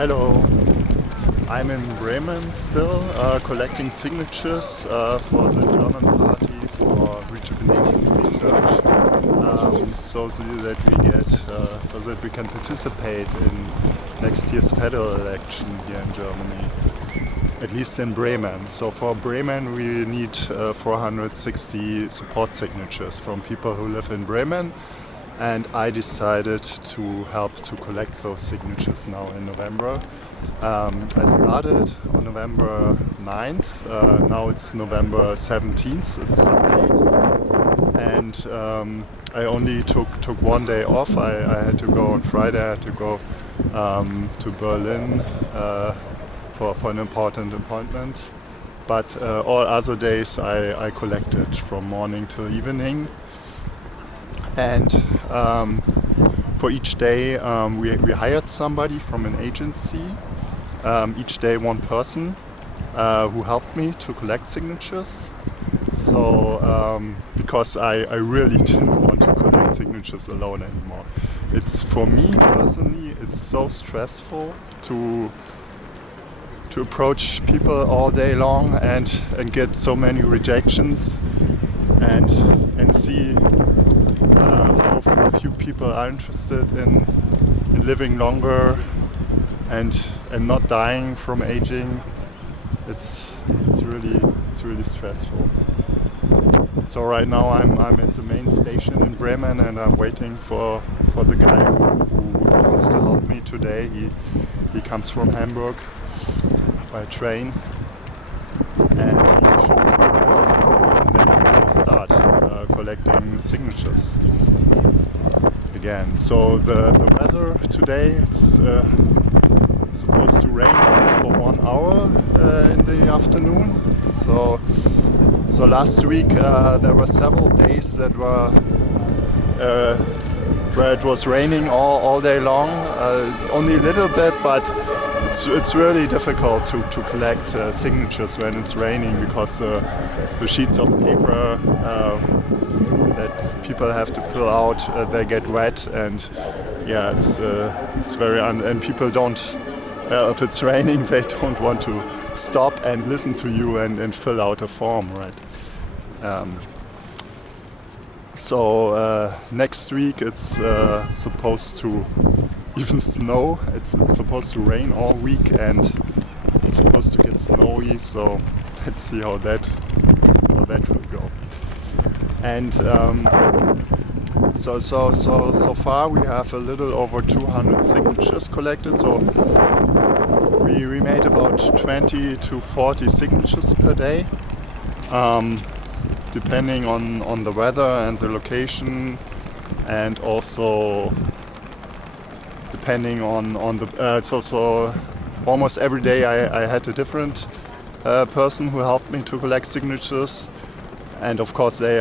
Hello, I'm in Bremen still, collecting signatures for the German Party for Rejuvenation Research, so that we can participate in next year's federal election here in Germany, at least in Bremen. So for Bremen we need 460 support signatures from people who live in Bremen. And I decided to help to collect those signatures now in November. I started on November 9th, now it's November 17th, it's Sunday. And I only took 1 day off. I had to go on Friday, I had to go to Berlin for an important appointment. But all other days I collected from morning till evening. And for each day we hired somebody from an agency, each day one person who helped me to collect signatures. So because I really didn't want to collect signatures alone anymore. It's, for me personally, it's so stressful to approach people all day long and get so many rejections and see how few people are interested in living longer and not dying from aging. It's really stressful. So right now I'm at the main station in Bremen and I'm waiting for the guy who wants to help me today. He comes from Hamburg by train and he should arrive soon, and then we'll start collecting signatures again. So the weather today, it's supposed to rain for 1 hour in the afternoon. So last week there were several days that were where it was raining all day long, only a little bit, but it's really difficult to collect signatures when it's raining, because the sheets of paper that people have to fill out, they get wet, and yeah, it's very and people don't. If it's raining, they don't want to stop and listen to you and fill out a form, right? So next week it's supposed to even snow. It's supposed to rain all week and it's supposed to get snowy. So let's see how that will go. And so far we have a little over 200 signatures collected. So we made about 20 to 40 signatures per day, depending on the weather and the location, and also depending on the so almost every day I had a different person who helped me to collect signatures, and of course they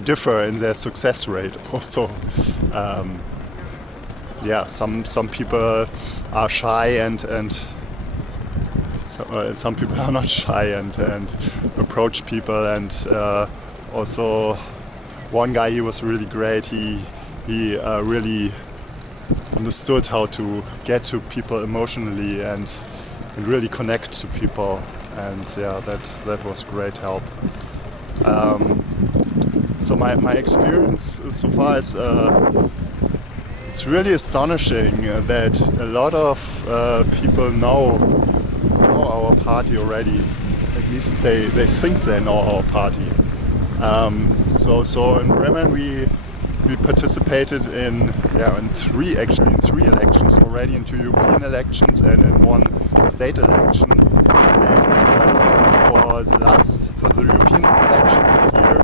differ in their success rate also. Some people are shy and some people are not shy and approach people, and also one guy, he was really great. He really understood how to get to people emotionally and really connect to people, and yeah, that was great help. So my experience so far is it's really astonishing that a lot of people know our party already. At least they think they know our party. So in Bremen we participated in three elections already, in 2 European elections and in 1 state election. And for the European election this year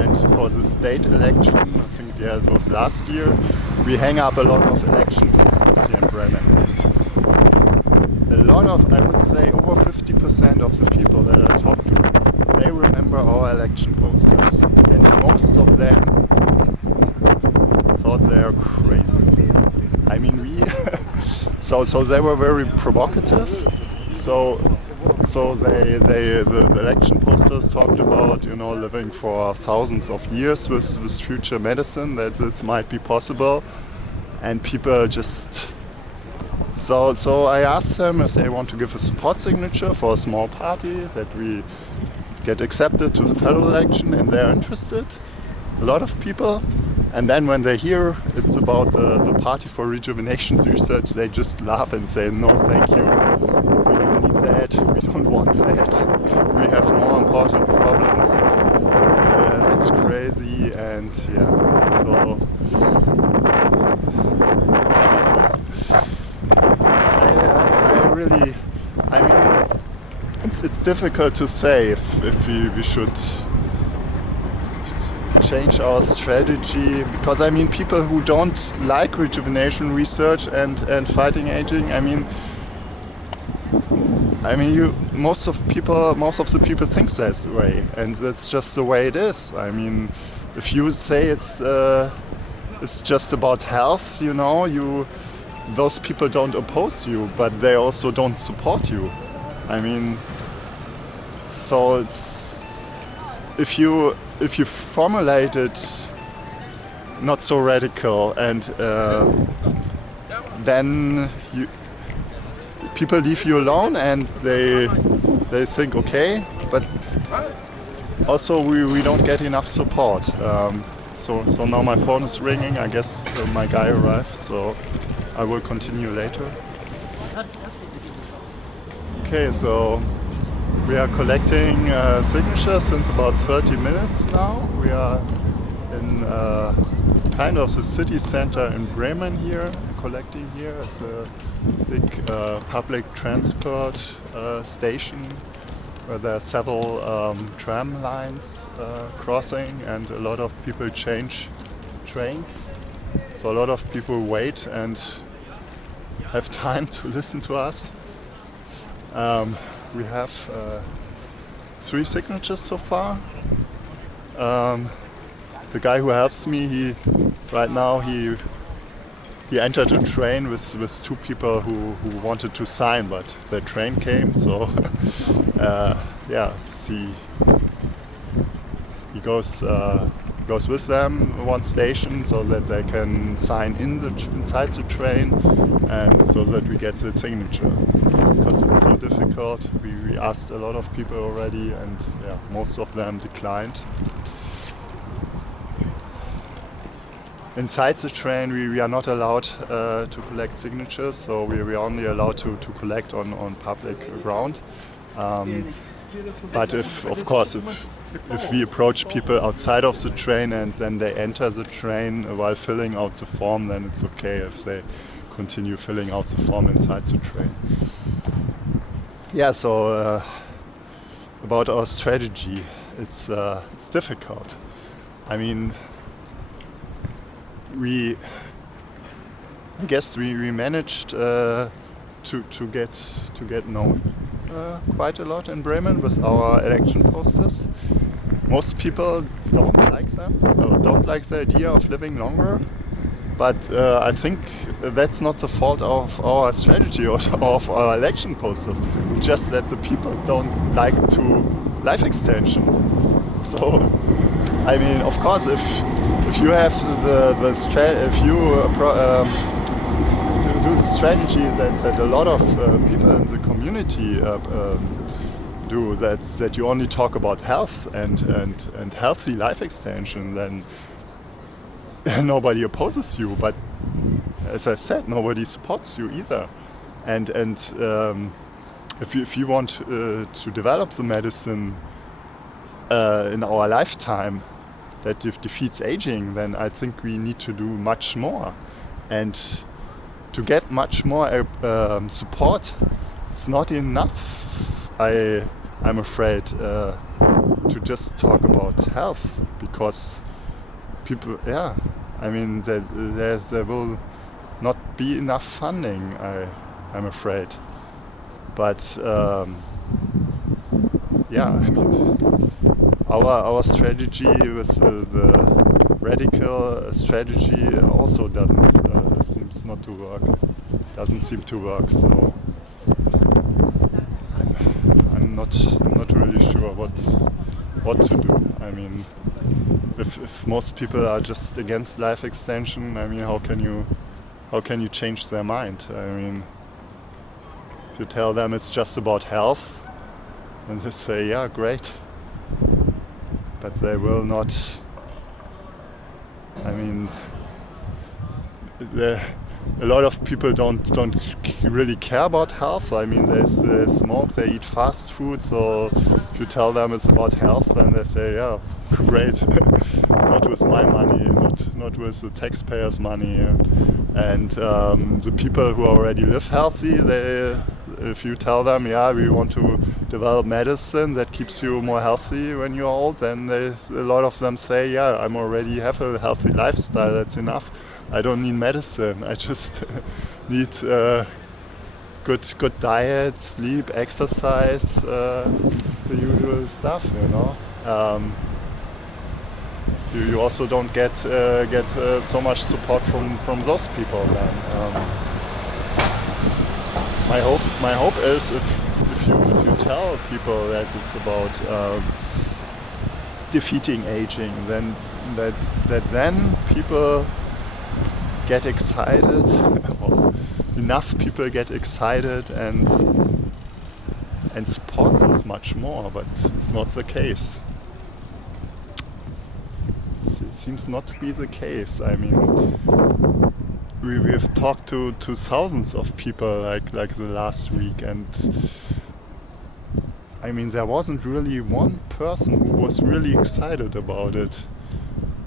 and for the state election, I think it was last year, we hang up a lot of election posters here in Bremen. And a lot of, I would say over 50% of the people that I talked to, they remember our election posters. And most of them thought they are crazy. I mean, so they were very provocative. So the election posters talked about, living for thousands of years with future medicine, that this might be possible, and people just So I asked them if they want to give a support signature for a small party that we get accepted to the federal election, and they're interested. A lot of people. And then when they hear it's about the Party for Rejuvenation Research, they just laugh and say, no, thank you. We don't need that. We don't want that. We have more important problems. That's crazy. And yeah, so I really, I mean, it's difficult to say if we should change our strategy, because I mean people who don't like rejuvenation research and fighting aging, I mean most of the people think that way, and that's just the way it is. I mean, if you say it's just about health, you know, those people don't oppose you, but they also don't support you. I mean, so it's if you formulate it not so radical, and then people leave you alone, and they think okay, but also we don't get enough support. So now my phone is ringing. I guess my guy arrived, so I will continue later. Okay, so we are collecting signatures since about 30 minutes now. We are in kind of the city center in Bremen here, collecting here. It's a big public transport station where there are several tram lines crossing, and a lot of people change trains. So a lot of people wait and have time to listen to us. We have 3 signatures so far. The guy who helps me, right now he entered a train with 2 people who wanted to sign, but the train came, so yeah, he goes with them one station so that they can sign inside the train, and so that we get the signature. Because it's so difficult. We asked a lot of people already, and yeah, most of them declined. Inside the train we are not allowed to collect signatures, so we're only allowed to collect on public ground. But if we approach people outside of the train and then they enter the train while filling out the form, then it's okay if they continue filling out the form inside the train. Yeah, so about our strategy, it's difficult. I mean, I guess we managed to get known quite a lot in Bremen with our election posters. Most people don't like them, or don't like the idea of living longer. But I think that's not the fault of our strategy or of our election posters. It's just that the people don't like to life extension. So, I mean, of course, if you have if you do the strategy that a lot of people in the community do, that you only talk about health and healthy life extension, then nobody opposes you, but as I said, nobody supports you either. And if you want to develop the medicine in our lifetime that defeats aging, then I think we need to do much more. And to get much more support, it's not enough, I'm afraid, to just talk about health, because people, yeah, I mean, there will not be enough funding, I'm afraid. But yeah, I mean, our strategy with the radical strategy also seems not to work. Doesn't seem to work. So I'm not really sure what to do. I mean, if most people are just against life extension, I mean, how can you change their mind? I mean, you tell them it's just about health, and they say, yeah, great. But they will not, I mean, a lot of people don't really care about health. I mean, they smoke, they eat fast food, so if you tell them it's about health, then they say, yeah, great. Not with my money, not with the taxpayers' money. And the people who already live healthy, if you tell them, yeah, we want to develop medicine that keeps you more healthy when you're old, then a lot of them say, yeah, I'm already have a healthy lifestyle, that's enough. I don't need medicine. I just need good diet, sleep, exercise, the usual stuff, you know. You also don't get so much support from those people. Then my hope is if you tell people that it's about defeating aging, then then people get excited, or enough people get excited and support this much more. But it's not the case. It seems not to be the case. I mean, we've talked to thousands of people like the last week, and I mean, there wasn't really one person who was really excited about it.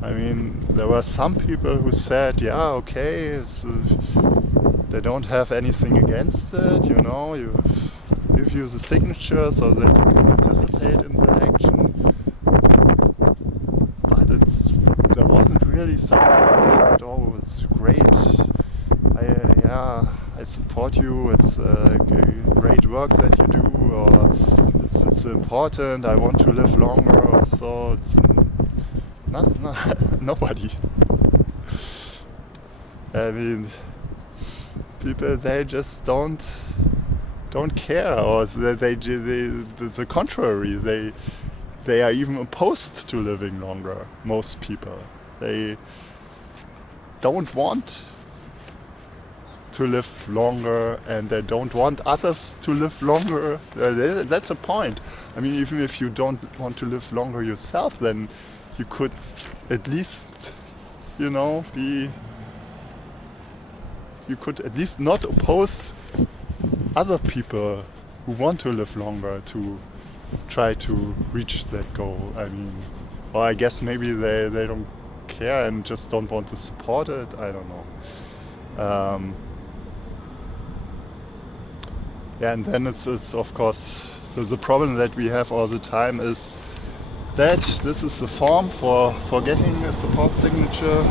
I mean, there were some people who said, yeah, okay, they don't have anything against it, you know, you give you the signature so that you can participate in the action. But there wasn't really someone who said, oh, it's great, I support you, it's great work that you do, or it's important, I want to live longer, or so. It's nobody. I mean, people, they just don't care, or the contrary. They are even opposed to living longer. Most people, they don't want to live longer, and they don't want others to live longer. That's the point. I mean, even if you don't want to live longer yourself, then you could at least, you know, you could at least not oppose other people who want to live longer to try to reach that goal. I mean, or I guess maybe they don't care and just don't want to support it. I don't know. And then it's of course the problem that we have all the time is that this is the form for getting a support signature.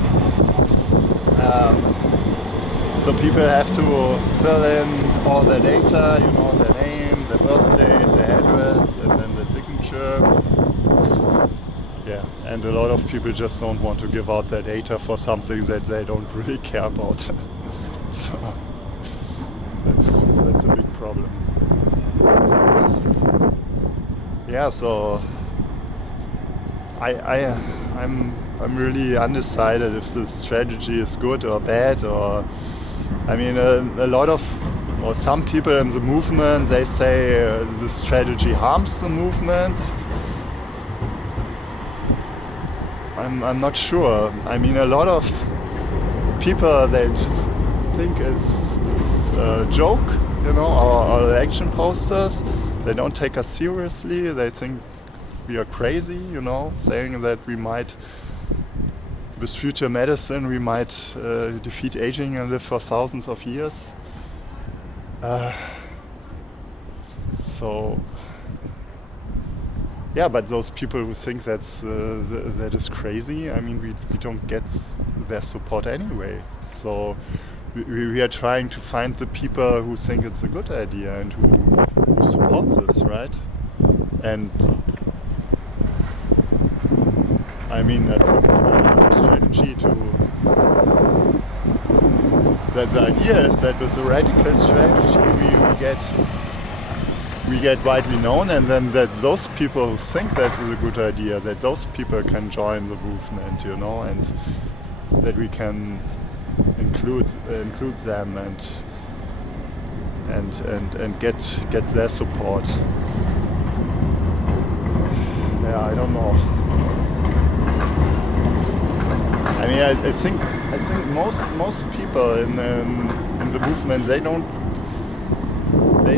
So people have to fill in all their data, you know, their name, their birth date, their address, and then the signature. Yeah, and a lot of people just don't want to give out their data for something that they don't really care about. So that's a big problem. Yeah, so I'm really undecided if this strategy is good or bad, or I mean a lot of, or some people in the movement, they say this strategy harms the movement. I'm not sure. I mean, a lot of people, they just think it's a joke, you know, our election posters. They don't take us seriously. They think we are crazy, you know, saying that we might, with future medicine, we might defeat aging and live for thousands of years. So, yeah, but those people who think that is crazy, I mean, we don't get their support anyway. So we are trying to find the people who think it's a good idea and who support this, right? And I mean, I think the strategy the idea is that with a radical strategy we get widely known, and then that those people who think that is a good idea, that those people can join the movement, you know, and that we can include them, and and get their support. Yeah, I don't know. I mean, I think most people in the movement, they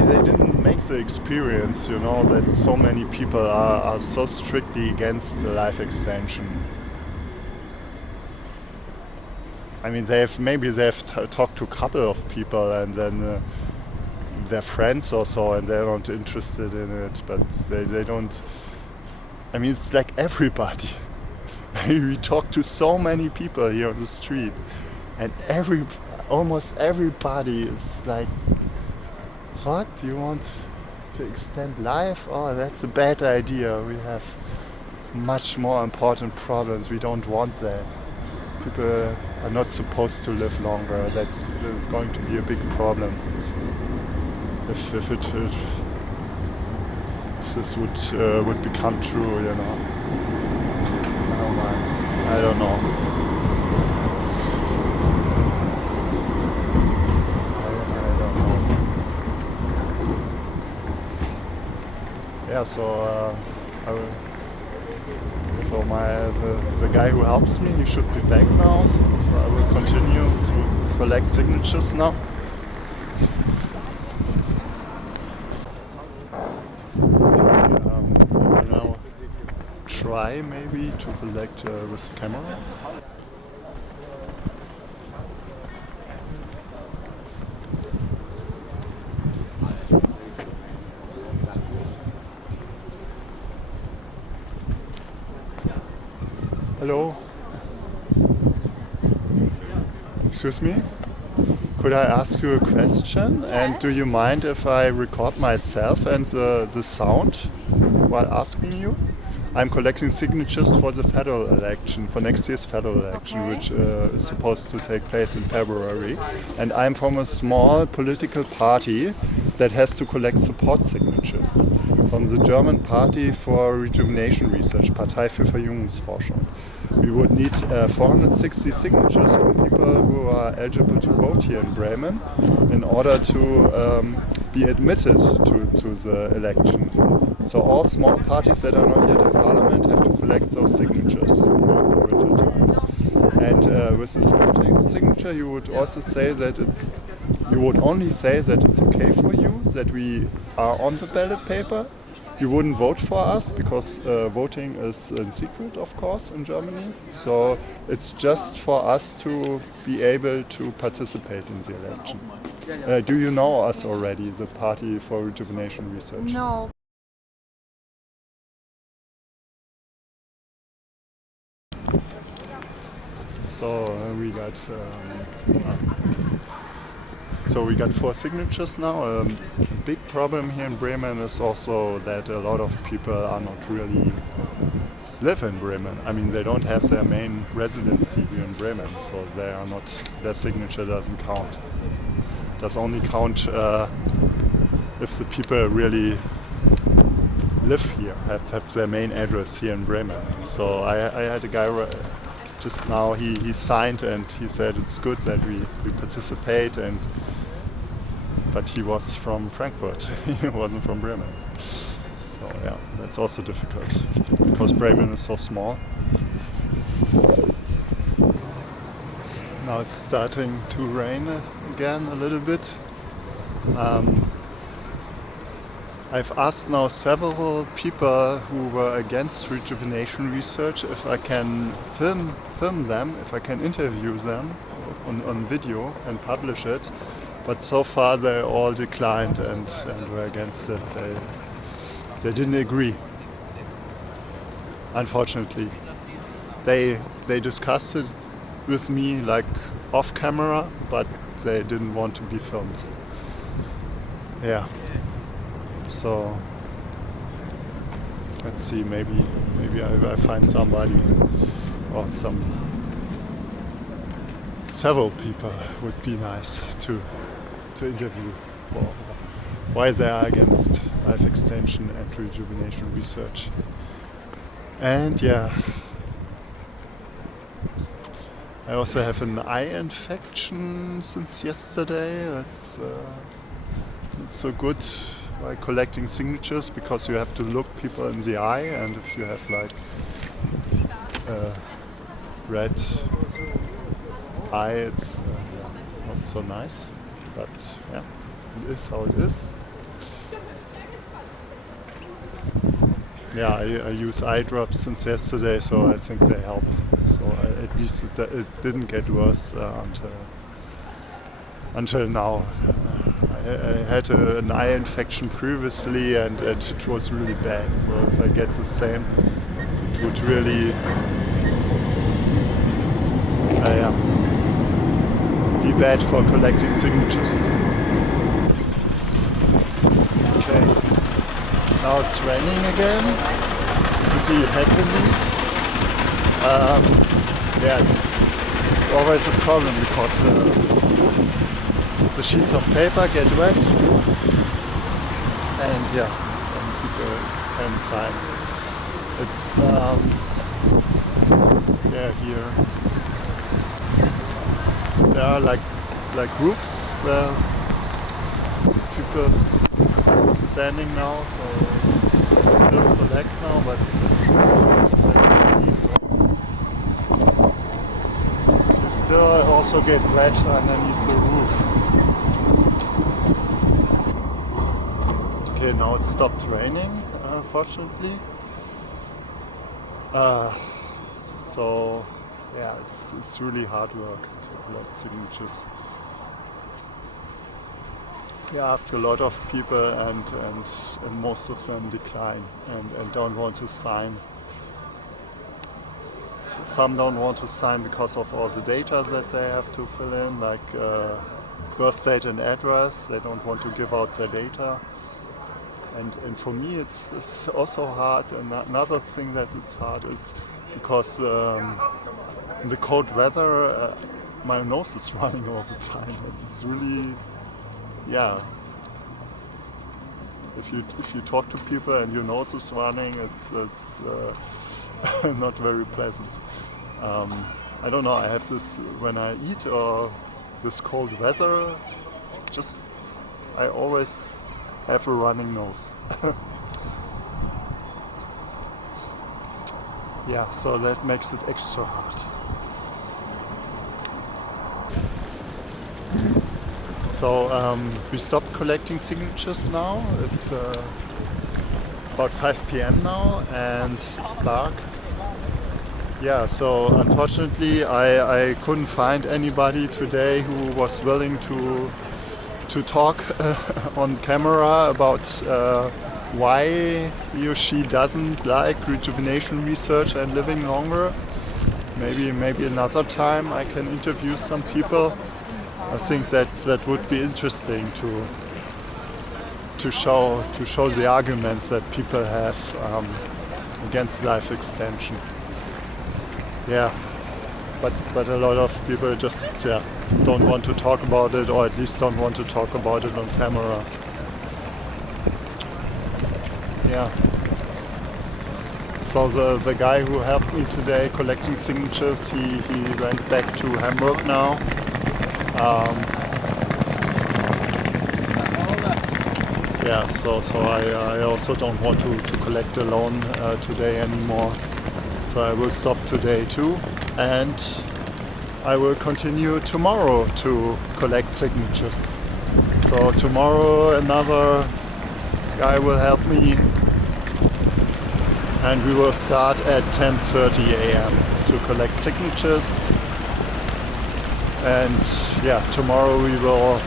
didn't make the experience, you know, that so many people are so strictly against the life extension. I mean, maybe they've talked to a couple of people and then their friends or so, and they're not interested in it, but they don't. I mean, it's like everybody. We talk to so many people here on the street, and almost everybody is like, what? Do you want to extend life? Oh, that's a bad idea. We have much more important problems. We don't want that. People are not supposed to live longer. That's going to be a big problem if this would become true, you know. Oh my, I don't know. I don't know. Yeah, so the guy who helps me, he should be back now. So I will continue to collect signatures now. Try maybe to collect with the camera. Hello. Excuse me? Could I ask you a question? And do you mind if I record myself and the sound while asking you? I'm collecting signatures for the federal election, for next year's federal election, which is supposed to take place in February. And I'm from a small political party that has to collect support signatures from the German Party for Rejuvenation Research, Partei für Verjüngungsforschung. We would need 460 signatures from people who are eligible to vote here in Bremen in order to be admitted to the election. So all small parties that are not yet in parliament have to collect those signatures in winter time. And with the supporting signature, you would also say that you would only say that it's okay for you that we are on the ballot paper. You wouldn't vote for us because voting is in secret, of course, in Germany. So it's just for us to be able to participate in the election. Do you know us already, the Party for Rejuvenation Research? No. So we got 4 signatures now. A big problem here in Bremen is also that a lot of people are not really live in Bremen. I mean, they don't have their main residency here in Bremen, so their signature doesn't count. It does only count if the people really live here, have their main address here in Bremen. So I had a guy just now, he signed and he said it's good that we participate, but he was from Frankfurt, he wasn't from Bremen. So yeah, that's also difficult because Bremen is so small. Now it's starting to rain again a little bit. I've asked now several people who were against rejuvenation research if I can film them, if I can interview them on video and publish it. But so far they all declined and were against it. They didn't agree. Unfortunately, they discussed it with me like off camera, but they didn't want to be filmed. Yeah. So let's see. Maybe I find somebody or several people would be nice to interview. Why they are against life extension and rejuvenation research. And yeah, I also have an eye infection since yesterday. That's so good by collecting signatures because you have to look people in the eye, and if you have like a red eye, it's not so nice. But yeah, it is how it is. Yeah, I use eye drops since yesterday, so I think they help. So at least it didn't get worse until now. I had an eye infection previously, and it was really bad. So if I get the same, it would really be bad for collecting signatures. Okay, now it's raining again, pretty heavily. Yeah, it's always a problem because the sheets of paper get wet, and yeah, then people can sign. It's yeah, here there are like roofs where people standing now, so it's still collect now, but it's already easy. You still also get wet underneath the roof. Okay, now it stopped raining, fortunately. So yeah, it's really hard work to collect signatures. We ask a lot of people, and most of them decline and don't want to sign. Some don't want to sign because of all the data that they have to fill in, like birth date and address. They don't want to give out their data. And for me, it's also hard. And another thing that is hard is because in the cold weather, my nose is running all the time. It's really, yeah. If you talk to people and your nose is running, it's not very pleasant. I don't know. I have this when I eat or this cold weather. I always have a running nose. Yeah, so that makes it extra hard. So we stopped collecting signatures now. It's about 5 p.m. now, and it's dark. Yeah, so unfortunately I couldn't find anybody today who was willing to talk on camera about why he or she doesn't like rejuvenation research and living longer. Maybe another time I can interview some people. I think that would be interesting to show the arguments that people have against life extension. Yeah, but a lot of people just don't want to talk about it, or at least don't want to talk about it on camera. Yeah. So the guy who helped me today collecting signatures, he went back to Hamburg now. Yeah, so I also don't want to collect alone today anymore. So I will stop today too, and I will continue tomorrow to collect signatures. So tomorrow another guy will help me, and we will start at 10:30 a.m. to collect signatures. And yeah, tomorrow we will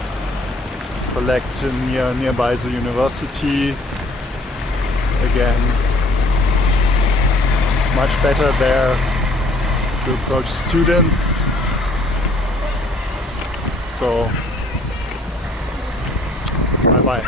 collect nearby the university again. It's much better there to approach students. So bye bye.